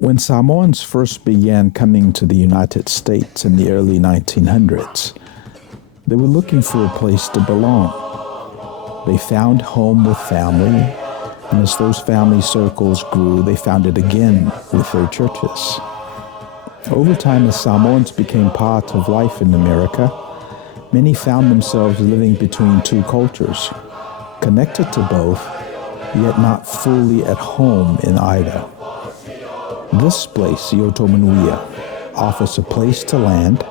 When Samoans first began coming to the United States in the early 1900s, they were looking for a place to belong. They found home with family, and as those family circles grew, they found it again with their churches. Over time, as Samoans became part of life in America, many found themselves living between two cultures, connected to both, yet not fully at home in either. This place, Manuia, offers a place to land,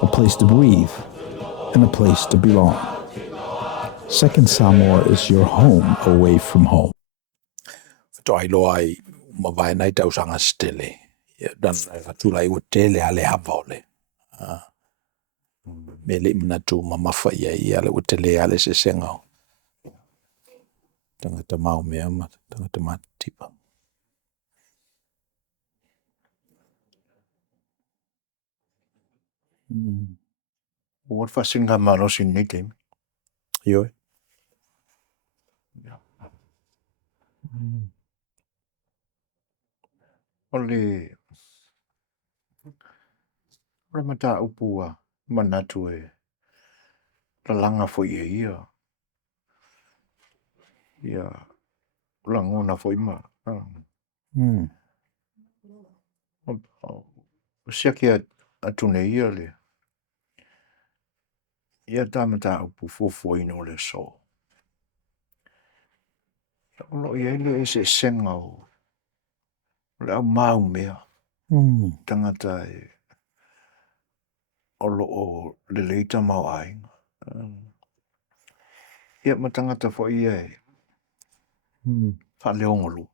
a place to breathe, and a place to belong. Second Samoa is your home away from home. Toi loai mawai nai tau sanga stele. Dan tulai o tele ale havole. Mele mnatu mamafa ia ale o tele ale se sengau. Tangata maomea tangata mativa. What fasinga malos in nitim? Yo. Only ramata upua manatu e langa fo ia. Ia langona fo ima. Siakia atune ia le. Ia tamata upu fo ino le so. Lo ia ile se sengau. Le au maomea. Tangata e olo o le leita mau ainga. Ia matangata fo ia e. Leongolu.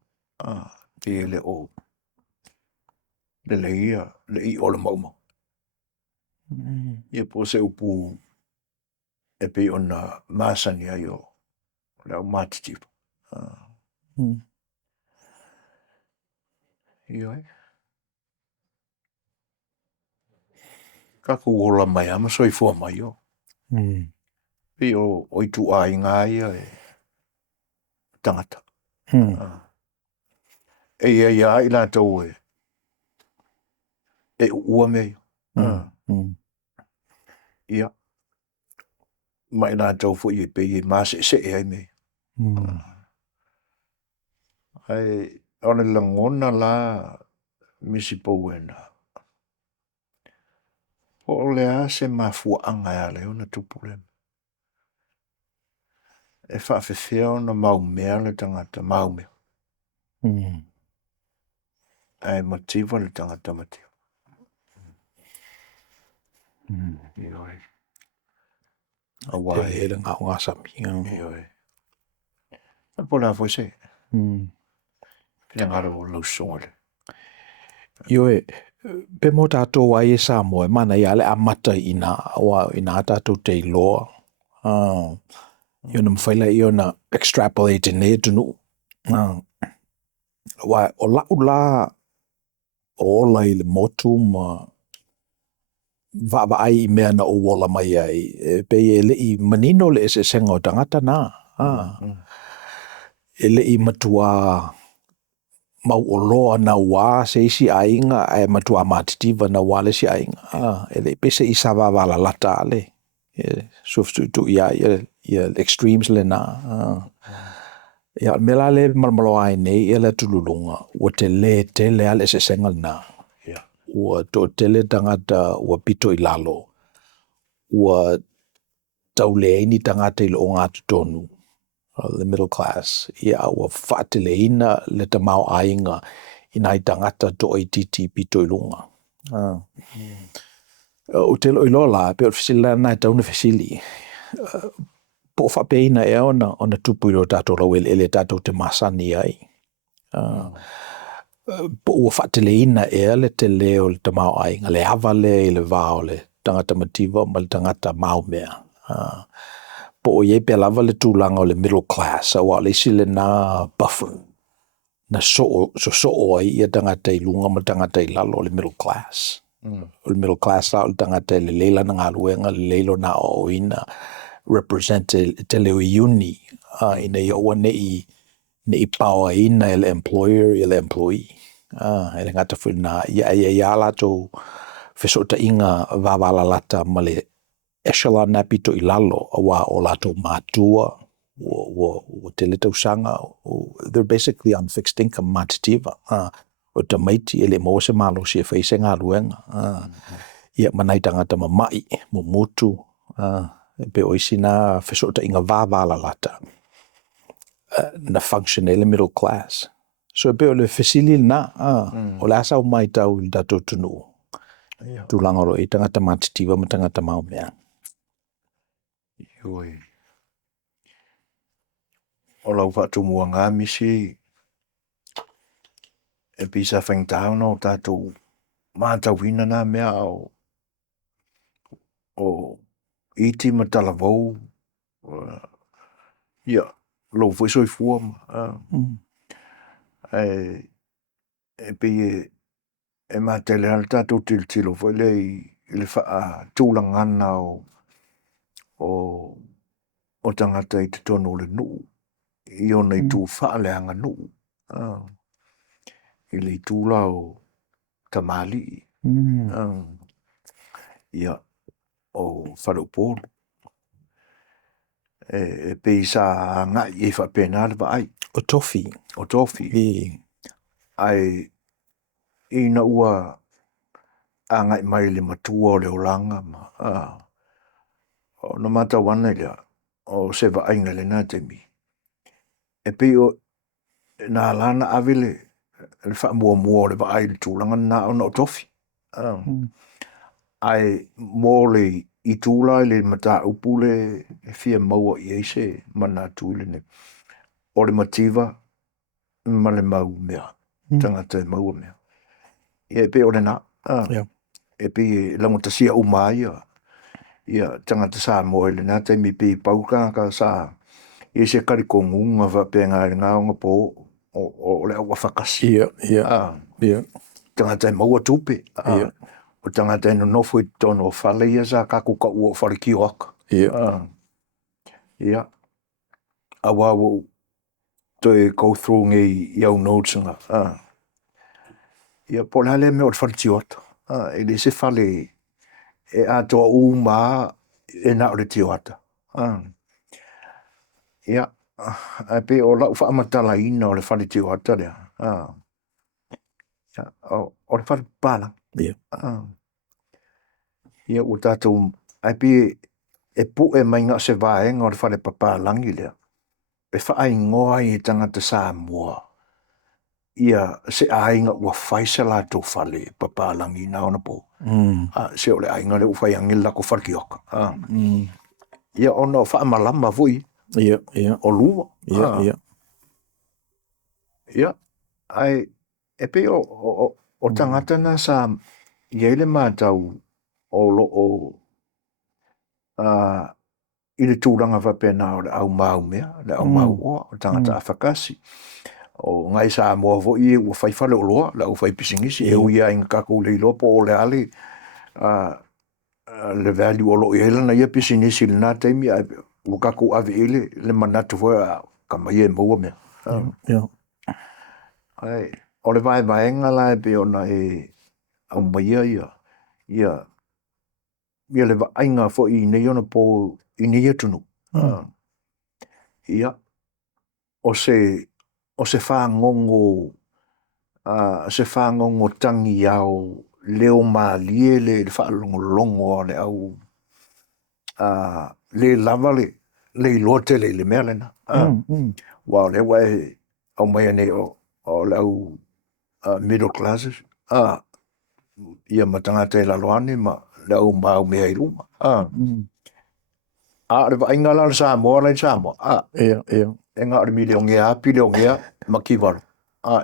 Te le o. Le leia, le I o le mauma. Ia po se upu e pe ona masani ai o. Le au matitiva. Ia e. Kaku ola mai ama soi fua mai o. Pe o oitu a inga ia e. Tangata. E ia ila tau e. E ua mei. Ia. Mai ila tau fu i pe i mase se e ai mei. Ai ona langona la misi pouena. O lea se mafua anga ya le ona tupule. E whaafewhia ona maomea le tangata maomea. Ai mativa le tangata mativa. Ioi. Awai e le ngā ngasami. Ioi. A pola foi se. Le ngaro o lau songole. Yo e. Pe mo tātou ai e Samoa, mana ia le amata ina tātou te iloa. Yo na mwhaila i ona extrapolate ne tunu. Wai, o lau la o lai le motu ma va ai mea na o wola mai ai. Pe e le i manino le ese senga o tangata na. E le i matua mau o loa na wā se isi ainga e matua matitiva na wā le si ainga. E le pese i sawa wala lata ale. Tu ia extremes le na. Ia mela le malmalo ai nei ia le tululunga. Ua te le ale se sengal na. Ua to tele tangata ua pito i lalo. Ua tauleini tangata i lo ngātu tonu. The middle class. Ia ua whaateleina le tamau ainga inai tangata to i titi pito i lunga. O te lo i lola, pe o fisila nai tauna fisili. Po whapeina e ona tupu i lo tātou lau ele tātou te masani ai. Po ua whaateleina le te leo le tamau ainga, le avale i le vao le tangata mativa ma le tangata maomea. Po o ye pe lava le tūlanga o le middle class, a wa le sile na buffer. Na so ai ia tangata i lunga ma tangata i lalo o le middle class. O le middle class la o le tangata i le leila na ngā luenga, le leilo na o ina represent te leo i uni. Ina i oa ne i power ina e le employer i le employee. E le ngata whina ia lato fesota inga vāwala lata ma le echelon na pito I lalo awa o lato mātua o te le tausanga. They're basically on fixed income matitiva. O te maiti ele mo se malo se whaise ngā luenga. Ia manai tangata mamai mo motu. Pe oisi na fesota inga vāwala lata. Na function ele middle class. So pe o le fesili na o le asa o mai tau I dato tunu. Tūlangaro I tangata matitiva ma tangata maomea. Ioi. O lau whatu mua ngā misi e pisa whaingtau no tātou mātau hina nā mea o iti ma talavou. Ia, lau whaisoi fua ma. E pi e mātele al tātou tilo whaile I le wha tūlangana o tangata I te tono le nuu. I ona I tū wha le anga nuu. I le tūla o tamali. Ia, o whalupōru. E pe sa ngai e whapena le ai. O tofi. O tofi. Ai ina ua a ngai mai le matua o le olanga ma. O no mata wana ia o se va ainga le nā te mi. E pe o nā lana avile le wha mua le va ai le tūlanga nā o no tofi. Ai mō le I tūla le mata upule e fia maua I eise mana tūle ne. O le mativa ma le maomea. Tangata maomea. E pe o le nā. E pe langutasia umaia. Ia tangata sa moe le nā te mi pe paukanga sa I se karikongunga va pe ngā ngaonga po o le awa whakasi. Tangata maua tupe. O tangata no nofo I tono whale ia sa kaku ka ua whale ki oaka. Ia. Awa wo toi go through ngai iau notes nga. Ia po lale me o whale ti oata. E le se whale e atoa uma e na o le ti oata. Ia. A pe o lau whaamatala ina o le whale ti oata lea. O le whale pala. Ia o tātou ai pe e pu e mainga se vaenga o le whale papalangi lea. E whaai ngoa I tangata Samoa. Ia se ainga ua whaisa la tō whale papalangi na ona po. Se o le ainga le uwhai angila ko whale ki oka. Ia ona whaamalama vui. O lua. Ia. Ai e pe o tangata na sa iele mātau o lo o I le tūranga whapena o le au maomea, le au maua, o tangata awhakasi. O ngai sa moa vo I ua whaiwhale o loa, le au whaipesingisi, e uia inga kako le ilopo o le ale, le value o lo I hele na ia pesingisi le nā teimi, o kako ave ele, le manatu fua, ka mai e maua mea. Ai, o le vai vaenga la e pe ona e au maia ia, ia le vaenga fo I nei ona po I nei atunu. Ia. O se whangongo, se whangongo tangi au leo maalie le whaalongo longo le au le lava le ilote le mea lena. Wow, le wai au mai ane o le au middle classes. Ia matangata e laloane ma le au mau mea I ruma. Le vaenga la le Samoa le Samoa. E ngā ore mi leo ngea, pi leo ngea, ma ki waru.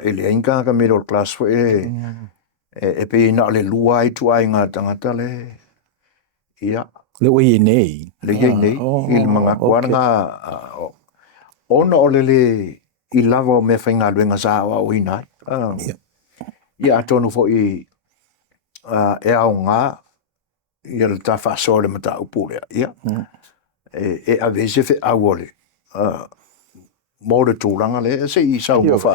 E le inga ka middle class fo e pe ina le lua I tu ai ngā tangata le. Ia. Le wei nei. Le iei nei. I le mga kuara ngā ona o le I lava o me whainga luenga sa awa o inai. Ia atonu fo e au ngā ia le ta whaasoa le mata upulea. Ia. E a vese fe au ole. Mo le tūranga le, se I sau mo wha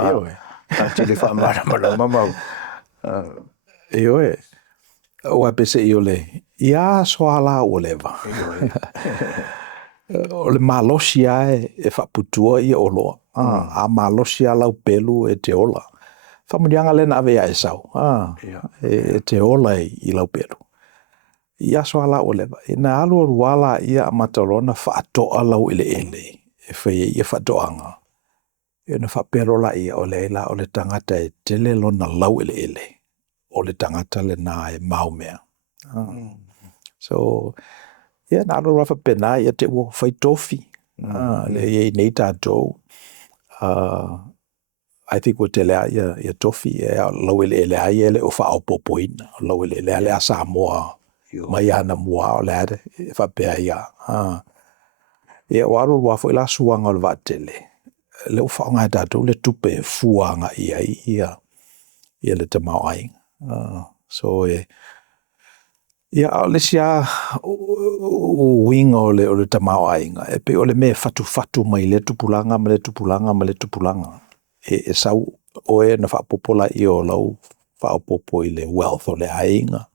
Tele whaamara mamau. Io e. Ua pese i ole. Ia soa la o lewa. O le malosi ai e whaputua i o loa. A malosi a lau pelu e te ola. Whamurianga lena ave a e sau. E te ola i lau pelu. Ia soa la o lewa. E na alu o ruala ia a matarona whaatoa lau ele ele. E whaia ia whaatoanga. E na whaperola ia o leila o le tangata e tele lona lau ele ele. O le tangata le na e maomea. So, ia na alu rafa pena ia te ua whaitofi. Le ia nei tātou. I think ua te lea ia tofi e lau ele ele ai ele o whaopopoina. Lau ele ele ale a Samoa mai ana mua o le ade. E whapea ia. Ia o aru wafo ila suanga o le vatele. Le o whaonga tātou le tupe fuanga ia le te mau ai. So ia le sia o wing o le te mau ai. E pe o le me fatu mai le tupulanga ma le tupulanga. E sau o e na whapopola i o lau whaopopo i le wealth o le ainga.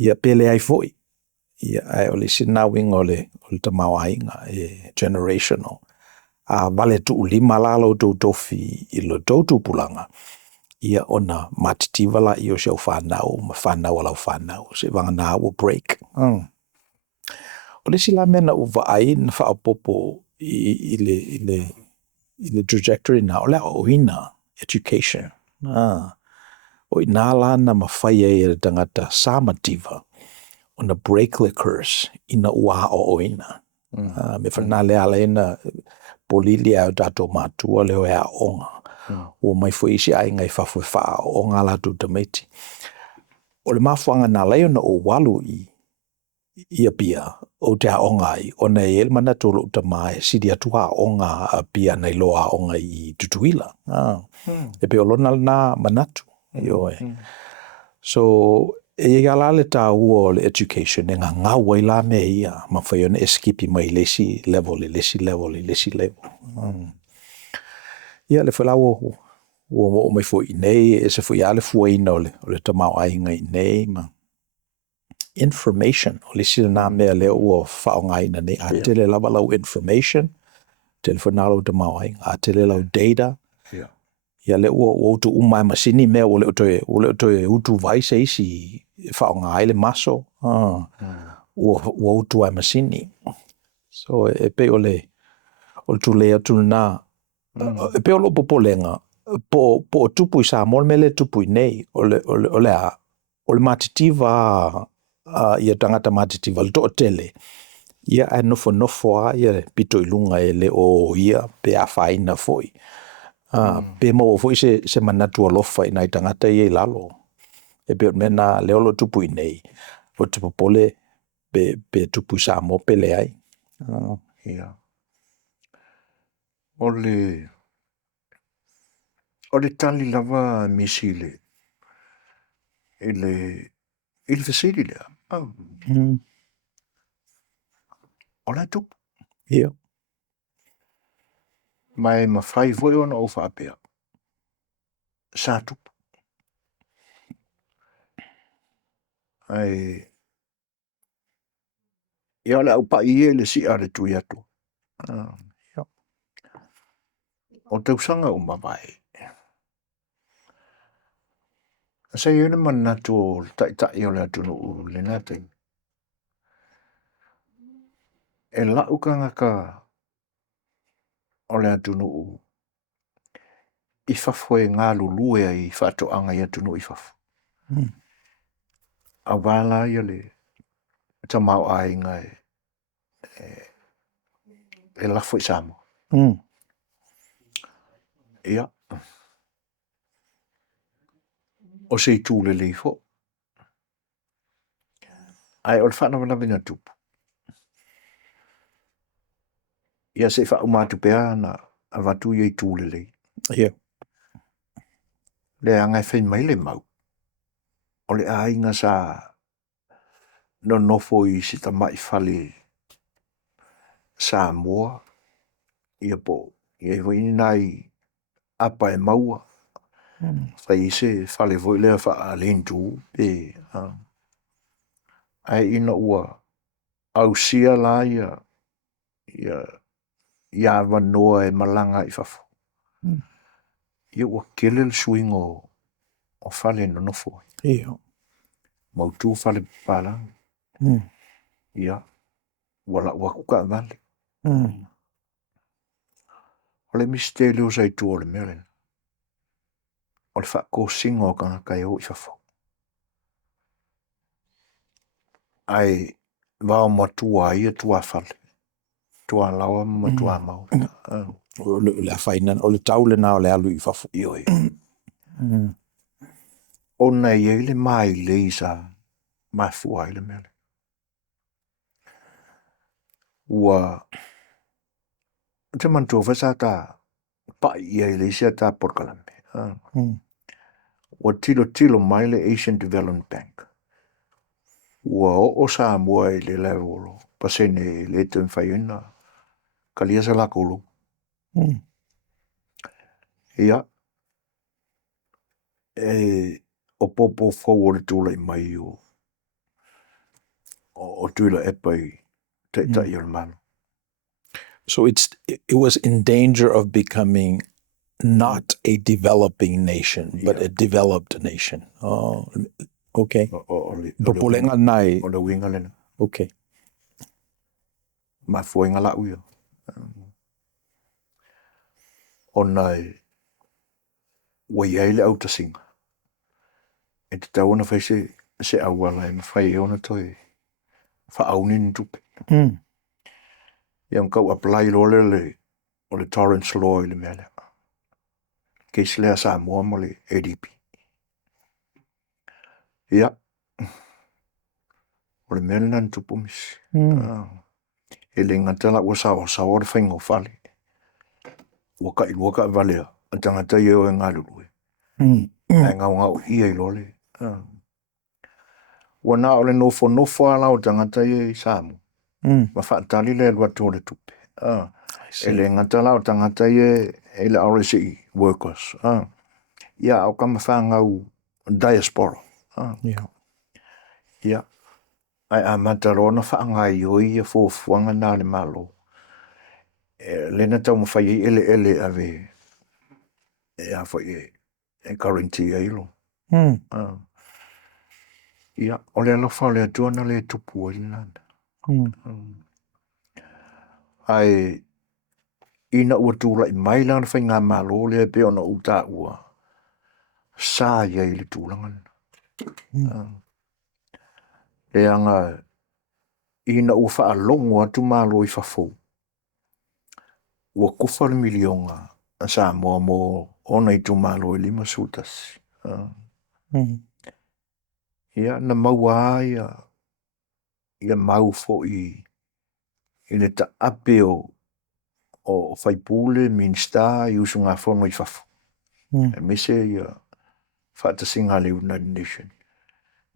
Ia pele ai foi. Ia ai o le sinawing o le te mau ainga e generational. Vale tu lima lalo tu tofi i lo tupulanga. Ia ona matitiva la i o siau whanau, ma whanau alau whanau. Se vanga nā ua break. O le sila mena uwa ai na whaopopo i le trajectory na o lea o ina education. O ina lana mawhai e le tangata sa mativa o na break le curse ina ua o ina. Me whana lea leina polili au tato matua leo ea onga. O mai fo isi ai ngai whafwe wha o ngā latu tamaiti. O le mafuanga nā leo na o walu i a pia o te aonga ai. O nei el mana tolo utamae sidi atua aonga a pia nei loa aonga i tutuila. E pe olona na manatu. So, e alale tā ua le education e ngā waila me ia ma whaiona e skipi mai lesi level. Ia le whalau o mai fo i nei, e se fo i ale fua ina o le tamau ainga i nei, ma information, o le sila nā mea leo ua whaonga ina nei, a tele lava lau information, telefonalo tamau ainga, a tele lau data, ia le ua utu umai masini mea o le utoe utu vai se isi whaonga ai le maso, ua utu ai masini. So e pe o le tu lea tu nā, e pe o lo popolenga, po tupu i Samoa me le tupu i nei o le matitiva ia tangata matitiva le to tele ia ai nofo a ia pito i lunga e le o ia pe a faina foi pe mo foi se manatu alofa i nai tangata ia i lalo e pe mena le olo tupu i nei o te popole pe tupu i Samoa pe le ai ia o le tali lava misile i le fesiri lea. O la tupu. Ia. Mai mawhai voi ona o whaapea. Sa tupu. Ai ia le au pa i le si are tui atu. O tausanga o mawai. Sa ione manatu o tai o le atunu u le natai. E lau ka ngaka o le atunu u i whafwe ngā lulue ai whato anga i atunu i whafwe. A wala ia le ta mau ai ngai e lafo i Samoa. Ia. O se i tūle le i fo. Ai o le whana wana vinga tupu. Ia se wha umatu pea na a watu i tūle le. Ia. Le angai whain mai le mau. O le ainga sa no nofo i si ta mai whale Samoa. Ia po. Ia i nai apa e maua. Whai se whale voi lea wha a lendu pe. Ai ina ua au sia la ia wanoa e malanga I whafo. Ia ua kele le swingo o whale no nofo. Ia. Mautu whale pala. Ia. Wala ua kuka vale. Ole mistelio sai tu ole mele. Ole wha ko singo kanga kai o I whafo. Ai wao matua ia tua whale. Tua lawa matua mau. O le whaina, o le taule na o le alu I whafo. Io. Ona ia le mai leisa mafua ile mele. Ua te mantua whasa ta pa ia leisa ta porkalame. Ua tilo mai le Asian Development Bank. Ua o Samoa I le level pasene le te mwhaiuna kalia sa lakolo. Ia. O popo fau le tula I mai o tuila epai te tai o le malo. So it was in danger of becoming not a developing nation, but a developed nation. Oh, okay. Popolenga nai. O le winga lena. Okay. Ma fuenga la uia. O nai wai eile au tasinga. E te tauna whai se awala e mawhai e ona toi wha aunin tupe. Iam kau apply lo o le Torrance Law I le mele. Keis lea Samoa mo le ADP. Ia. O le mele nan tupu misi. E le ngatala ua sawa o le whaingo whale. Ua ka valea. Antangata I o e ngalului. Ai ngau ia I lole. Ua na o le nofo ala o tangata I Samoa. Ma whaatali le lua tō le tupe. E le ngatala o tangata I le RSE workers. Ia au kama whangau diaspora. Ia. Ai a matarona whaangai o ia fōfuanga nā le malo. Lena tau mawhai ele ave. E a whai e karinti e ilo. Ia, o le alofa o le atuana le tupu o inanda. Ai, ina ua tūla I mai lana whai ngā malo le pe ona uta ua. Sā ia I le tūlangan. Le anga, ina ua wha alongo atu malo I whafou. Ua kufa le milionga. Sā moa mo ona I tu malo I 5 sutas. Ia, na maua ia mau fo I le ta ape o whaipule, minsta, I usu ngā whono I whafo. E mese ia whaatasinga le United Nations.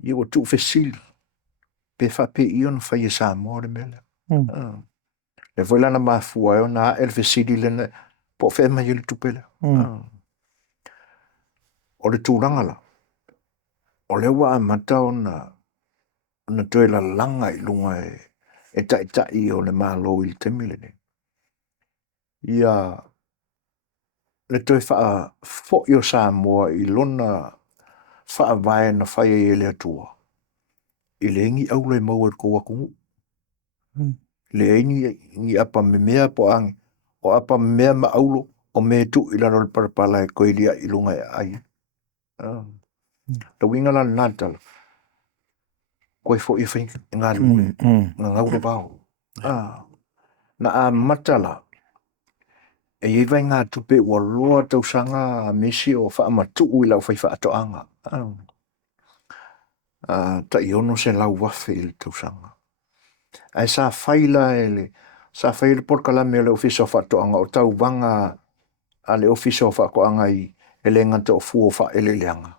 Ia o tu fesil. Pe whape ion whai e Samoa le mele. Le voilana mafua e o na el fesili le po whema I le tupele. O le tūrangala. O le wa amata o na toe la langa I lunga e tai o le malo I le temile ne. Ia le toe wha fo I o Samoa I lona wha vai na whai e le atua. I le ingi au le mau e ko wakungu. Le ingi apa me mea po angi. O apa me mea ma aulo o me tu I laro le parapala e koe lia I lunga e ai. Ta winga la natala. Koe fo I whainga ngā lue. Ngā ngaure pao. Na a matala. E iwai ngā tupe ua loa tausanga mesi o wha amatu I lau whai wha ato anga. Ta iono se lau wafe I le tausanga. Ai sa whaila sa whaila porkalame le ofisa o wha ato anga o tau wanga a le ofisa o wha ako anga I ele ngata o fu o wha ele leanga.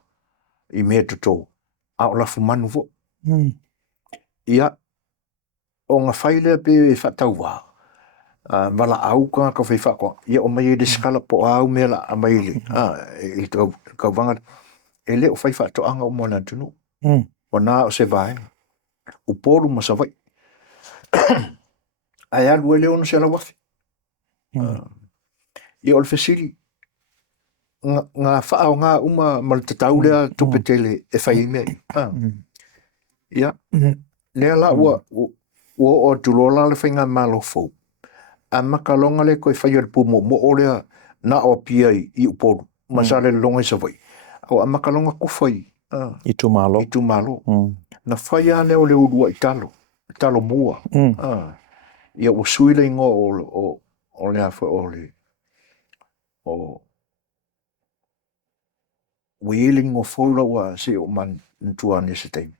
I mea tuto. A o lafu manu vo. Ia. O ngā whaile pe e wha tau wā. Wala au ka whai whako. Ia o mai de skala po au mea la a mai le. I tau wanga. E le o whai whato anga o mona tunu. O nā o se vai. O poru ma sa vai. Ai alu e le ono se ala wafi. Ia o le fesiri. Ngā wha o ngā uma ma le tatau lea tupetele e whai mea. Ia. Lea la ua o tulola le whai ngā malo fau. A makalonga le koe whai al pumo mo o lea na o pia i uporu. Masale longa i sa vai. Au a makalonga ku whai. I tu malo. I tu malo. Na whai ane o le urua i talo. Talo mua. Ia o suile ingo o lea wha o le. O wheeling o whaura wa se o man ntua ne se teimi.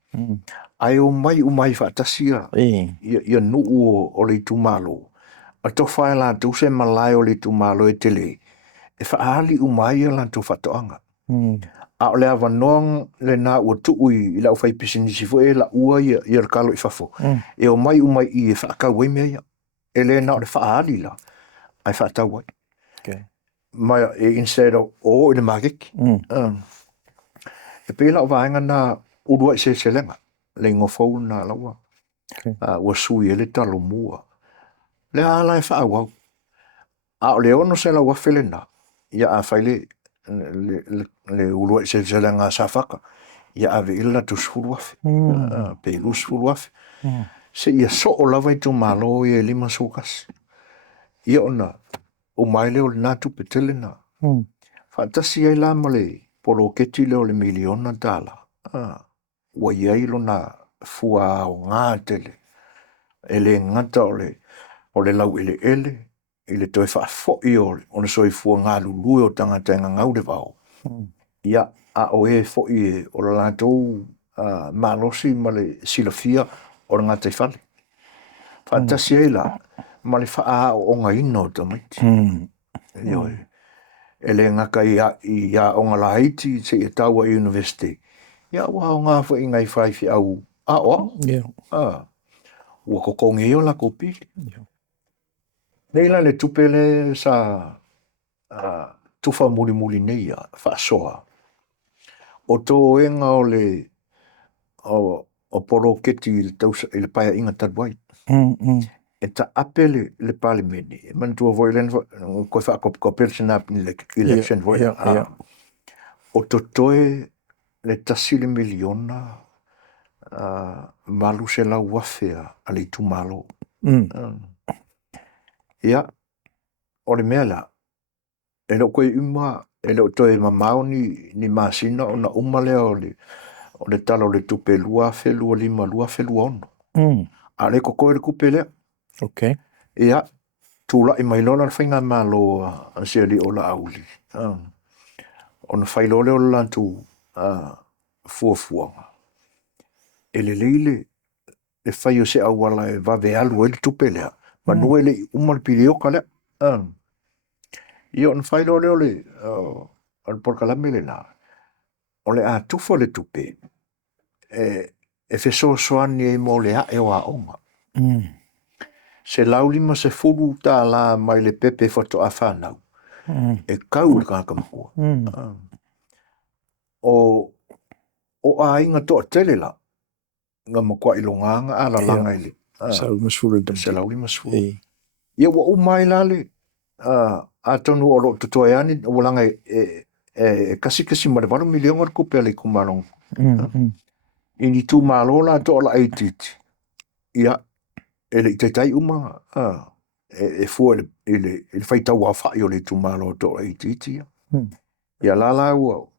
Ai o mai whaatasia. Ia nuu o le tu malo. A to whae la tu se malai o le tu malo e tele. E whaali umai e lan tu whatoanga. A o le awanong le nā ua tuui i lau whai pisinisi fo e la ua i al kalo i whafo. E o mai umai i e whaakau e mea ia. E le nā o le whaali la. Ai whaatau wai. Mai e instead o i le magiki. E pēla o vaenga nā urua i se lenga. Le ngofou nā laua. Ua sui e le talo mua. Le ala e whaau au. A o le ono se lau wafele nā. Ia a whaile le urua i se lenga sa whaka. Ia ave ila tu sfuru wafe. Pēlu sfuru wafe. Se ia so o lava i tu malo i e 5 sokasi. Ia ona o mai leo le nātu petele nā. Whaatasi ai la male polo keti leo le miliona dala. Ua iai lo nā fua o ngā tele. Ele ngata o le lau ele. Ile toi whaafo i o le soi fua ngā lului o tangata ngā ngau le vau. Ia a o e fo i o la lātou malosi ma le silafia o le ngātai whale. Whaatasi ai la ma le wha o ngā ino o tamaiti. Ioi. Ele ngaka i a o ngā la Haiti se i taua i university. Ia ua o ngā wha i ngai whaifi au. Oa? Ua kokonge o la kopili. Neila le tupele sa tufa muli nei a whaasoa. O tō enga o le o poro keti i le paia inga taruai. E ta apele le palimeni. E mantua voi len koe whaakopele sina le election voi. O to toe le tasile miliona malu se lau wafea a le tu malo. Ia, o le mea la, e lo koe uma, e lo toe mamau ni masina o na umalea o le talo le tupe lua fe lua lima lua fe lua ono. A le koe le kupe lea. Ia, tūla i mailona le whainga malo a seali o la auli. O na whailole o lantu fuafuanga. E le leile, le whai o se awala e vave alu e le tupe lea. Manua le umal pili o kale. Ia on whailole o le al porkalame le nā. O le a tufo le tupe. E feso soani e mo le a e o a onga. Se laulima se furu tā la mai le pepe foto a whanau. E kau le kākamakua. O a inga toa tele la. Nga makua ilonganga ala langa ili. Se lauli masfuru. Ia wa umai lale. A tonu o lo tutoeani o langa e kasi ma le 1 milion o kupe le kumalong. Ini tu malola to la aititi. Ia ele tetai uma e fu ele faita wa fa yo le tu malo to aititi. Ia lala o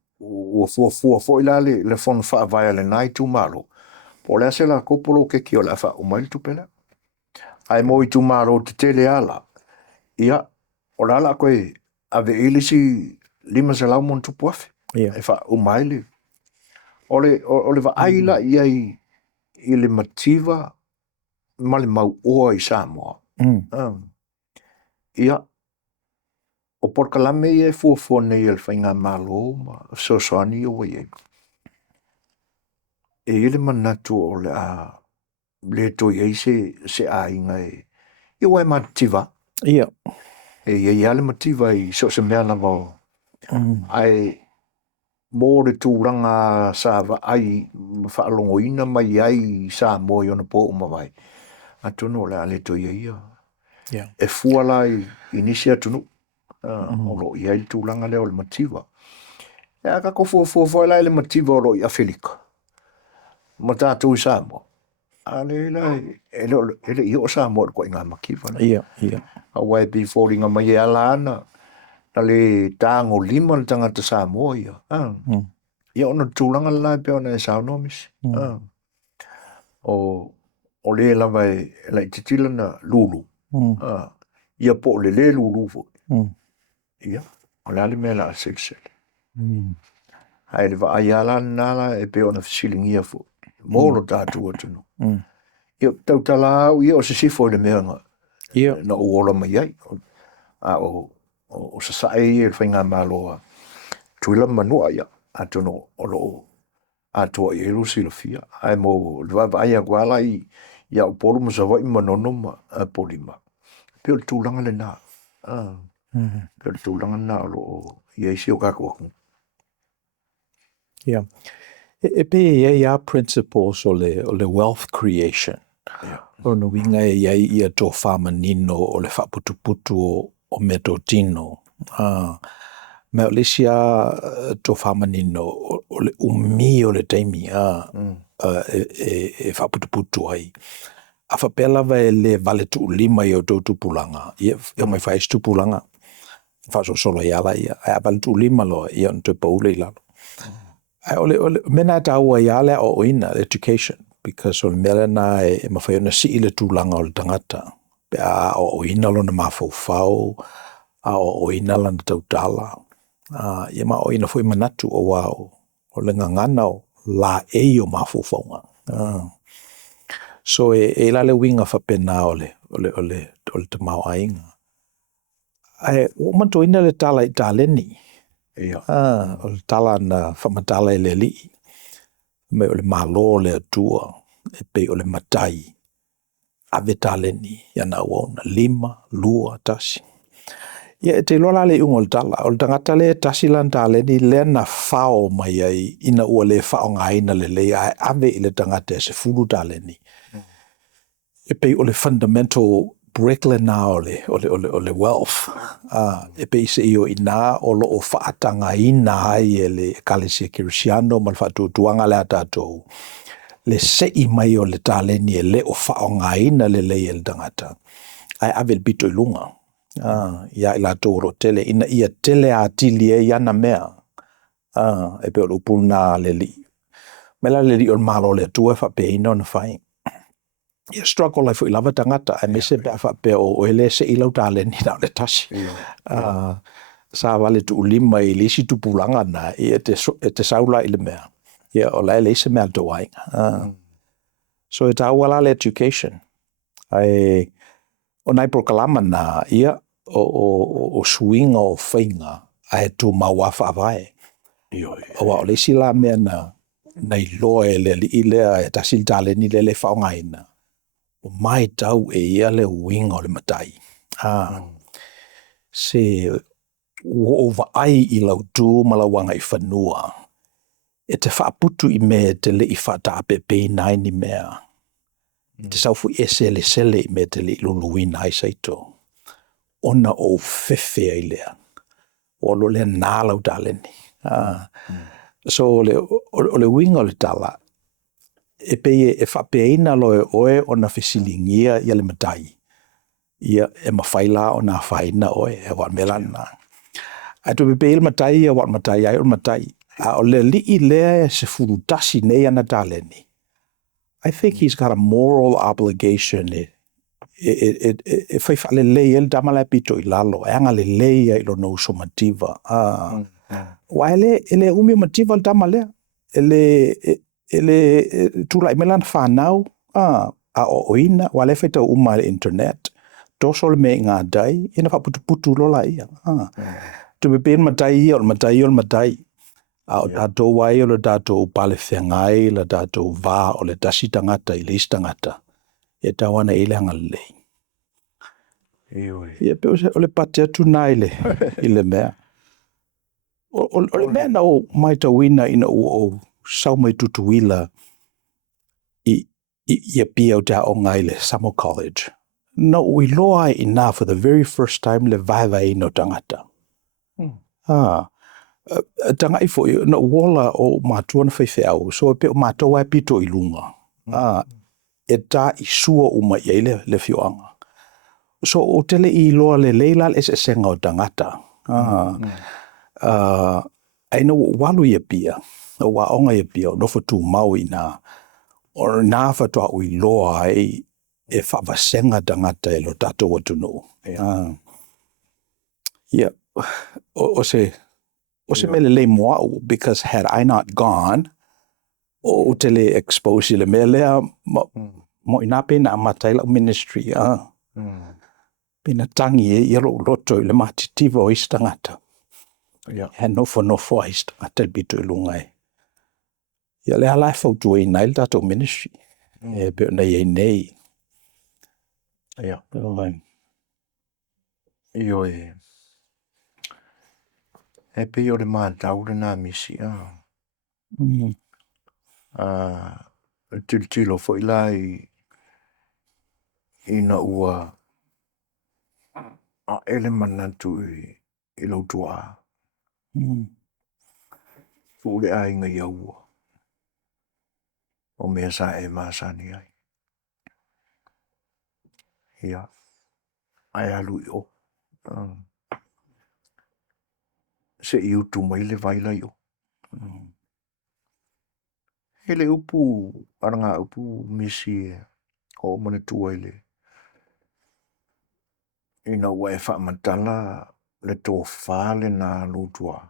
fu ilale le fon fa vai le nai tu malo. Po le se la kopolo ke ki o la fa o mai tu pela. Ai mo i tu malo te tele ala. Ia o lala koe ave ilisi 5 se lau mon tu puafe. E fa o mai le. O le va aila i le mativa ma le mau oa i Samoa. Ia o porkalame i e fuafone i le whainga malo ma sosoani o wai. E ile manatu o le toi ei se a inga e. I wai matitiva. Ia. Ia le mativa I so se mea lava o. Ai, mō le tūranga sa wa ai whaalongoina mai ai sa mō I ona po umawai. A tono le ale to ia. Yeah. E fuala I inisi atunu. O lo ia I tūranga leo le mativa. E a kako fua lai le mativa o lo I Awhelika. Ma tātou I sa mō. Ale lai, ele I o sa mō ko I ngā makiwa. Ia. Awai pi fōringa mai e ala ana. Na le tāngo lima le tangata sa mō ia. Ia ona tūlanga lai pe ona e saunomis. O le lava e lai titila na lulu. Ia po le lulu fo. Ia. O le ale mea la seksele. Hai le va ayala nala e pe ona fisilingia fo. Mōlo tātua tunu. Ia tau tala au ia o se sifo le mea nga. Ia. Na uola mai ai. O sa sae e whainga māloa. Tuila manua ia. Atono o lo atua I elusi la fia. Ai mo lua vai a guala I ia o polo mo sa vai manono ma a polima. Pio tūlanga le nā. Pio tūlanga nā lo ia isi o kakuaku. Yeah. E pe ia principles o le wealth creation. O no winga ia ia tō whamanino o le whaputuputu o metotino. Mea o le sia tō whamanino o le umi o le taimi e whaputuputu ai. A whapela vai le vale tu lima I o tō tupulanga. Ia mai whais tupulanga. Whaso solo I ala ia. A vale tu lima loa ia on te paule I lalo. Ole mena taua ia le o ina education because ole mele na e mawhaiona si I le tūlanga o le tangata. Pe a o ina lo na mawhauwhau, a o ina la na tautala. Ia ma o ina fwoi manatu o wao, o le ngangana o la e o mawhauwhaunga. So e la le winga whapena ole te mau ainga. O manto ina le tala I tāleni. O le tala na whamatala e le li. Me o le malo le atua. E pe o le matai. Ave tāleni. Ia na uona 5, 2, tasi. Ia te lola le ungo le tala. O le tangata le tasi lan tāleni le na whao mai ai. Ina ua le whao ngaina le le. Ave I le tangata e se fulu tāleni. E pe o le fundamental breakle na o le wealth. E pe se I o ina o lo o whaatanga ina ai e le kalesia kirisiano ma le whaatutuanga le atatou. Le sei mai o le tāleni e le o whaonga ina le le le tangata. Ai ave le bito I lunga. Ia I la tōro tele. Ina ia tele a tili e iana mea. E pe o upuna le li. Mela le li o malo le tua whape ina o na whai. Ia struggle lai fu I lava tangata. Ai me se bea whape o ele se I lau tāleni na o le tasi. Sa wale tu ulima I lisi tupulanga na. Ia te saula I le mea. Ia o lai leise mea to wainga. So e tāwala le education. Ai o nai prokalama na ia o swinga o whainga ai tu mawafa vai. O wa o leisi la mea na nei loe le li ilea e tasil tāleni le whaongaina. O mai tau e ia le winga o le matai. Se o vai I lau tū malawanga I whanua. E te whaaputu I mea te le I whaatape pei nai ni mea. Te saufu e sele I mea te le I luluina ai saito. Ona o fefe ai lea. O lo le nālau tāleni. So o le winga o le tala. E pei e whapeina lo e oe o na fesilingia I le matai. Ia e mawhaila o na whaina oe e wat melana. Ai tu pei le matai e wat matai ai o matai. O le li I lea se furutasi nei ana tāleni. I think he's got a moral obligation e whai wha le lei ele damala pito I lalo. E anga le lei I lo no so mativa. Wa ele umi mativa le damalea. Ele tula I melan whanau. A o ina. Wa le whai tau uma le internet. Doso le me ngā dai. Ina whaputuputu lola ia. Tu me pen matai o matai. O tātou wai o le tātou pale whengai, le tātou wā o le tasi tangata I le tangata. E tawana I le hanga lei. Ia pe o le pate atu nai i le mea. O le mea na o mai tauina ina o sau mai tutuila ia pia o te o ngai le Samoan College. No, we loa ina for the very first time le vai no tangata. Tanga i fo no wola o matua na whaiwhau, so pe o matua e pito i lunga. E tā i sua uma i le whioanga. So o tele i loa le leila le se senga o tangata. Aina walu ia pia, o waonga ia pia, no fa tu mau ina, o na fa toa ui loa ai e whavasenga tangata e lo tato watu no. Yeah, o se mele le moa, because had I not gone, o tele expose le mele mo ina pena amataila ministry, pena tangi e yelo loto le matitiva o istangata. He nofo a istangata le bito ilungai. Ia le halai fautu e nail tato ministry. E pe nei e nei. Io e pe o le mātau le nā misi. Tilo fo ilai ina ua a ele manatu i lautua. Fule a inga iaua. O mea sa e maasani ai. Ia. Ai alu i o. Se i utu mai le vaila i o. Hele upu, aranga upu misi o manatua ile. Ina ua e whaamatala le Talofa le nā lutua.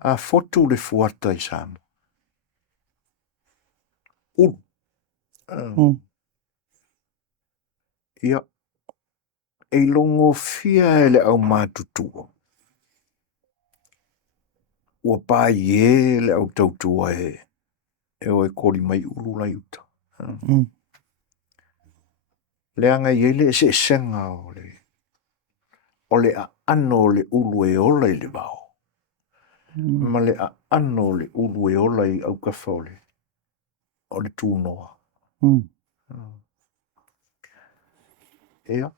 A fotu le fuata i Samoa. Ia. E longo fia ele au mātutua. Ua pā ie le au tautua e o e kori mai uru la iuta. Le anga ie le se senga o le a ano le ulu e ola i le vao. Ma le a ano le ulu e ola i au kawhaole. O le tūnoa. Ia.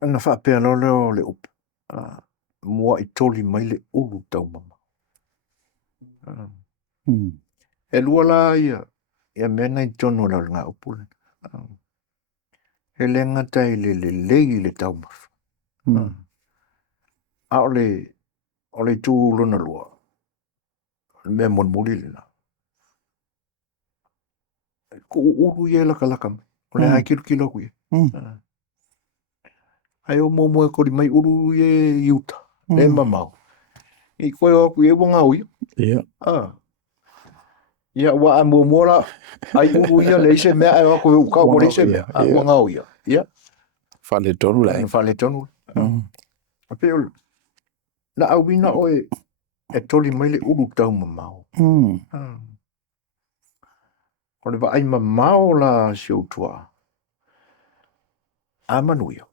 Ana whaapea loleo le upu. Mua i toli mai le ulu tau mama. E lua la ia. Ia mena i tono la ngā upule. He le ngata i le lei le tau mafu. A o le tū lona lua. Me mon muli le na. Ko uru ie laka laka. O le hai kilo kuia. Ai o mo e kori mai uru ie iuta. Le mamau. I koe o kuia wanga ui. Ia. Ia wa a mola ai uru ia le se mea ai o koe ukau mo le se mea. Wanga ui. Ia. Whale tonu lai. Whale tonu. A peo. Na au wina o e toli mai le uru tau mamau. O le wa ai mamau la si utua. A Manuia.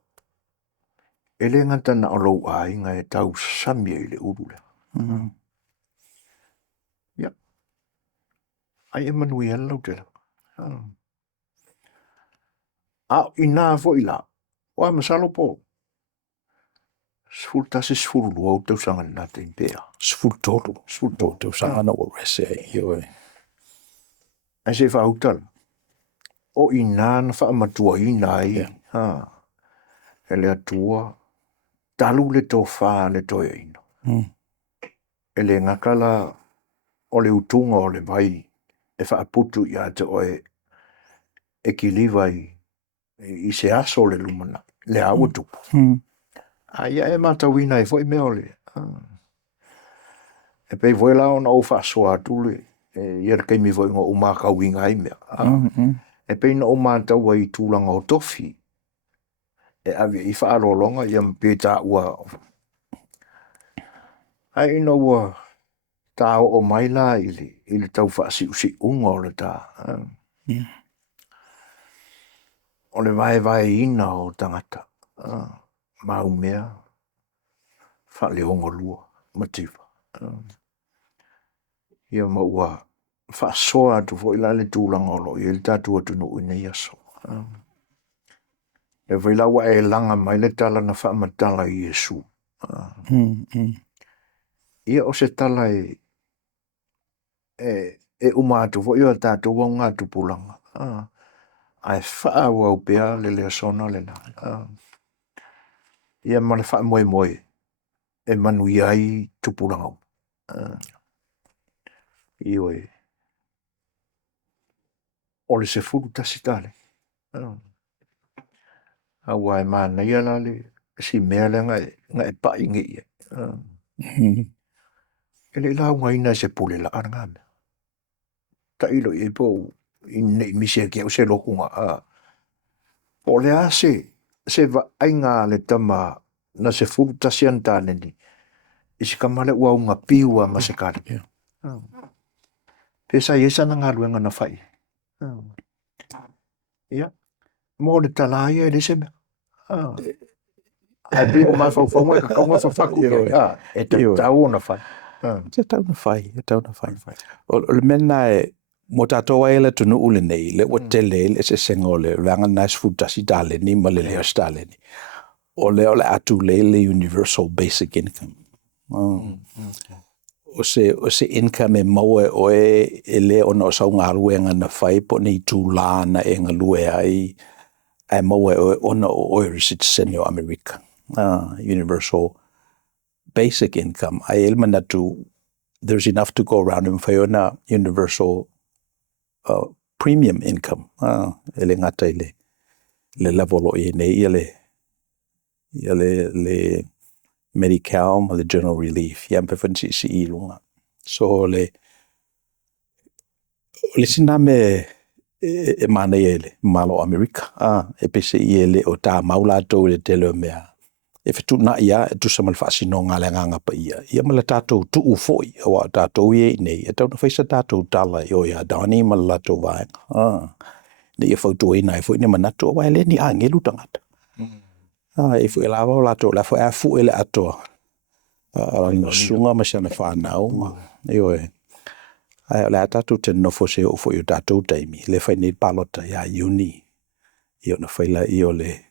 E le ngata na o lou a inga e tau samia i le uru le. Ia. Ai e Manuia lau te lau. A ina fo ila. Wa masalo po. Sfulta se sfulu lua o tau sanga na te impea. Sfultolo. Sfultolo tau sanga na o rese ai. Ai se whautal. O ina na whaamatua ina ai. E le atua. Talu le Talofa le toia ino. E le ngakala o le utunga o le vai. E whaaputu i ate o e kiliva i se aso le lumana. Le awa tupu. Ai e matawina e foi mea le. E pei voi la ona o whaasua atu le. Ier kei mi voi ngā umaka winga ai mea. E pei na o mātaua i tūlanga o tofi. E awe i whaarolonga i am pētā ua. Ai ina ua tāo o maila i le tau whaasi usi unga o le tā. o le vai ina o tagata. Maomea. Whaleongo lua. Matiwa. Ia maua whaasoa atu fo ila le tūlanga o lo i le tātua tunu ina iaso. E wailawa e langa mai le tala na whaamatala i Yesu. Ia o se tala e umatu fo ia tātua wa ngā tupulanga. Ai whaau au pea le lea sona le na. Ia ma le wha moe moe e Manuia i tupulanga. Ioi. O le se furu tasitale. Awa e mana ia la le si mea le ngai pa ingi ia. Ele lau ngai na se pule la aranga. Ta ilo i po i nei misia ki au se lokunga. O le a se va ainga le tama na se furu tasiantane ni. Isi kamale ua unga piua ma se kari. Pesa iesa na ngā luenga na whai. Ia. Mo le tala ia le se mea. Ai bi o mai whauwhaunga e ka kaunga whawhaku ia. E te tau na whai. Te tau na whai. O le mena e mo tātou e le tunu ule nei, le o te le se sengo le ranga nais futasi tale ni ma le leo stale ni. O le atu le universal basic income. O se income e maua o e le ona o sau ngā ruenga na whai po ni tū lāna e ngā lue ai maua o ona o oiri citizen o Amerika. Universal basic income. Ai elmana there's enough to go around in whaiona universal premium income. Ele ngata le level o i nei ia le Medi-Cal ma le General Relief. Ia mpefansi si i lunga. So le sina me e mana ele malo Amerika. E pese i ele o tā maula tau le tele mea. E fitu na ia e tu samal fasi no ngā le nganga pa ia. Ia mala tātou tu ufoi awa tātou ie nei. E tau na whaisa tātou tala i o ia dani mala tātou vaenga. Ne ia whautu e nai fwoi ne manatu awa ele ni a ngelu tangata. E fwoi lawa o lato la fwoi a fwoi le atoa. Alamitos sunga ma siana whanau. Io e. Ai le tātou te nofo se o fwoi o tātou taimi. Le whai nei palota ia uni. Io na whaila i o le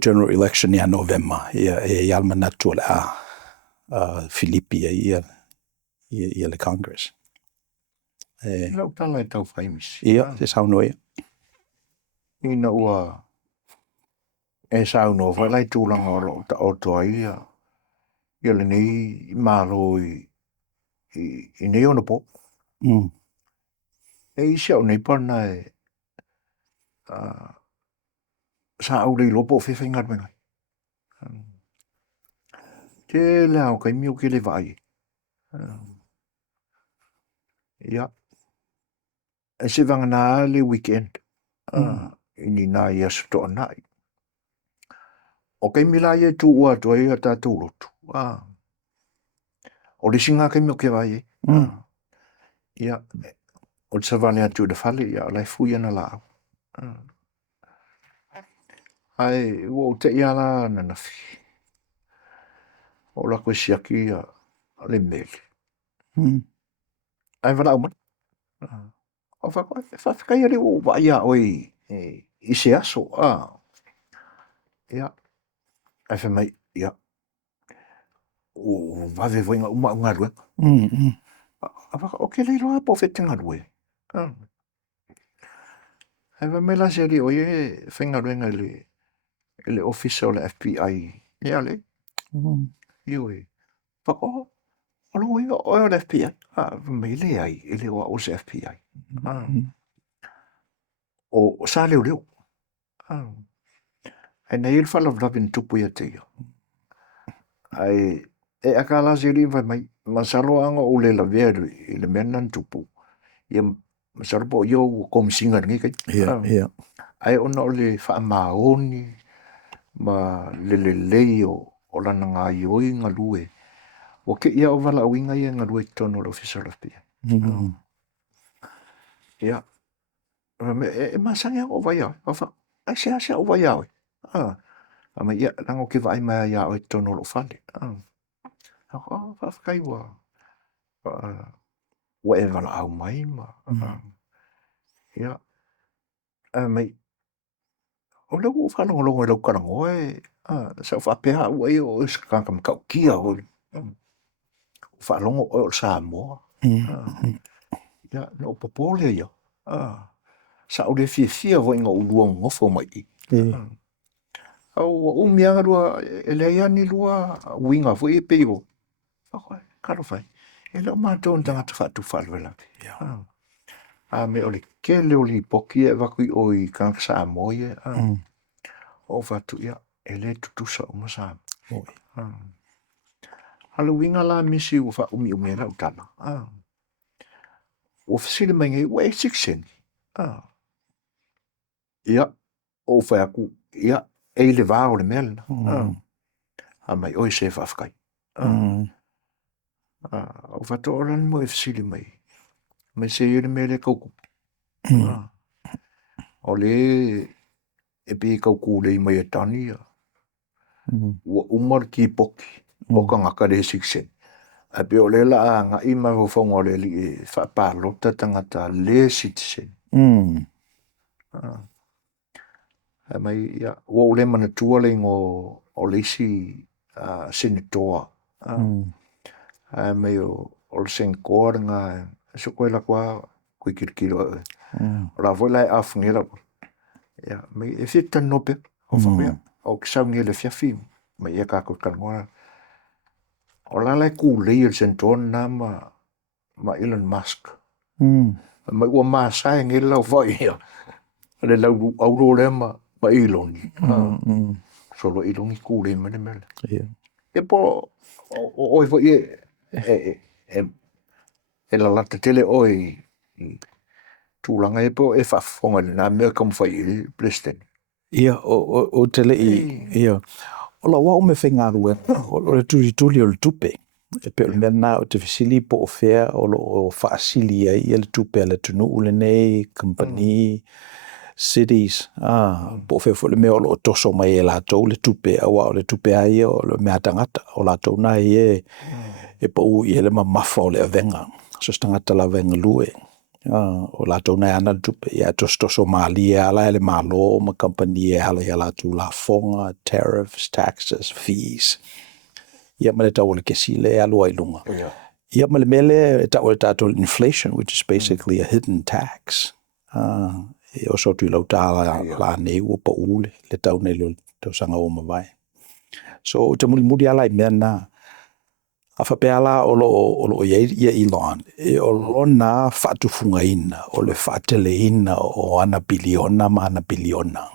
general election ia November. Ia almanatu le Filipi ia le Congress. Lau tala e tau whaimisi. Ia, se sauno ia. Ina ua e sauno whalai tūlanga o lo ta otoa ia. Ia le nei mālo i nei ona po. E isi au nei pana e sa au rei lopo whewhai ngarmengai. Te leo kai miu ke le vai. Ia. E se vangana le weekend. Ini nā ia suto anai. O kai mila ia tu ua toa ia tātou lotu. O le singa kai miu ke vai. Ia. O te savane atu de whale ia lai fuia na lao. Ai, o te ia la na nafi. O la koe siaki a le mele. Ai wala uman. O whakaia le o waia oi i se aso. Ia. Ai whamai, ia. O wawe voinga unga rue. O ke leilo a po whetenga rue. Ai whamai la se li o ie whenga ruenga le officer o le FBI. Ia le. Ioi. Whako. Alo inga o le FBI. Whamai le ai. Ele o se FBI. O sa leo leo. Ai nei il whala vlavin tupu ia te ia. Ai e akala se li mai masalo anga o le la veru i le menan tupu. Ia masalo po ia o komisinga ngi kai. Ia. Ai ona o le whaamaoni ma le leo o lana ngā ioi ngā lue. O ke ia o wala winga ia ngā lue tono le official of the. Ia. E masangi o vai au. Ai se o vai au. Ma ia lango ke vai mai ia o tono lo fale. Fa kai wa. Whatever au mai ma. Ia. Mai o le o fa longo longo lo kana ngoe. Sa fa pe au e o ska kam ka kia o. Fa longo o sa mo. Ia no popole ia. Sa o le fia vo inga o luong ngofo mai. Au umia lua ele ia ni lua winga vo e pe o. Karo fai. E lo mātou tangata whatu whalwela. Me o le kele o li poki e wakui o I kanka sa moie. O whatu ia, e le tutusa o masa. Halu winga la misi o wha umi la utala. O whasile mai ngai, ua e siksen. Ia, o whai aku, ia, e le vā o le mele. Mai oi se whafkai. O whatu o lani mo e whasile mai. Mai se i le mele kauku. O le e pe kauku le mai e tani. Ua umar ki poki. O ka ngaka le siksen. A pe o le la nga ima o whaunga o le li e whapalota tangata le citizen. Mai ia, ua o le manatua le ngo o le isi senator. Mai o le senkoa nga so koe la kua koe kirikiro. O la voi lai afungira. Ia, mai e whita nope o whakea. O kisau nge le fiafi. Mai ia kako kangoa. O la lai ku lei el senton na ma Elon Musk. Mai ua maasai nge lau vai ia. Le lau auro le ma Elon. Solo Elon I ku lei mene mele. E po oi vai e la lata tele oi tūlanga e po e whafonga na mea kam whai I president. Ia, o tele ia. O la wau me whengaru o le tuli o le tupe. E pe o le mea nā o te whisili po o whea o whaasili ai le tupe le tunu ule nei, company, cities. Po o whea fo le mea o toso mai e lātou le tupe awa o le tupe ai o le mea tangata o lātou nā e po u I le mamafa o le avenga. So tangata la venga lue. O lātou nā ana le tupe. Ia toso mali e ala le malo ma company e hala ia lātou la fonga, tariffs, taxes, fees. Ia ma le tau le kesile e alua I lunga. Ia ma le mele e tau le tātou inflation, which is basically a hidden tax. E o sotu I lau tāla la nei ua pa ule, le tau nei lo tau sanga o mawai. So te muri ala I mea nā. A whapea la o lo ia Elon. E o lo nā whatufunga ina, o le whatele ina o ana biliona ma ana biliona.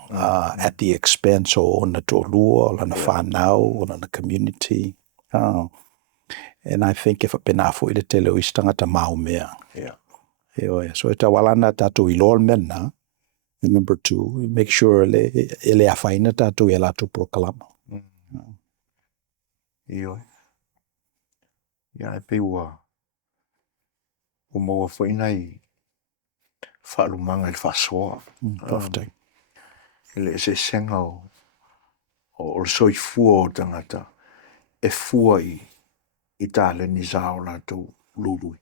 At the expense o na tōlua, o lana whanau, o lana community. And I think if a penafo I le tele o istangata maomea. So e tawalana tātou I loa mena. And number 2, make sure ele a whaina tātou e lātou prokalama. Ioi. Ia e pe ua o maua whaina I whaalumanga I whasoa. Toftai. Ele se senga o le soifua o tangata e fua I tāle ni zao lātou lului.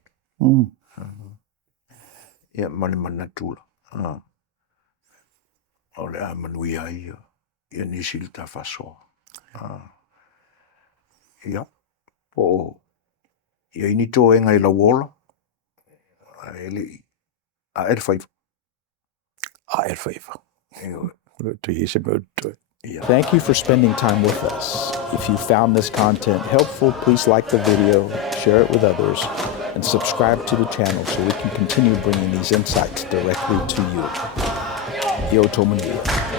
Ia mani manatula. O le a Manuia ia nisi le ta whasoa. Ia, po ia ini tō e ngai la wola. Ele whaiva. Ele whaiva. Thank you for spending time with us. If you found this content helpful, please like the video, share it with others, and subscribe to the channel so we can continue bringing these insights directly to you. Yo Manuia.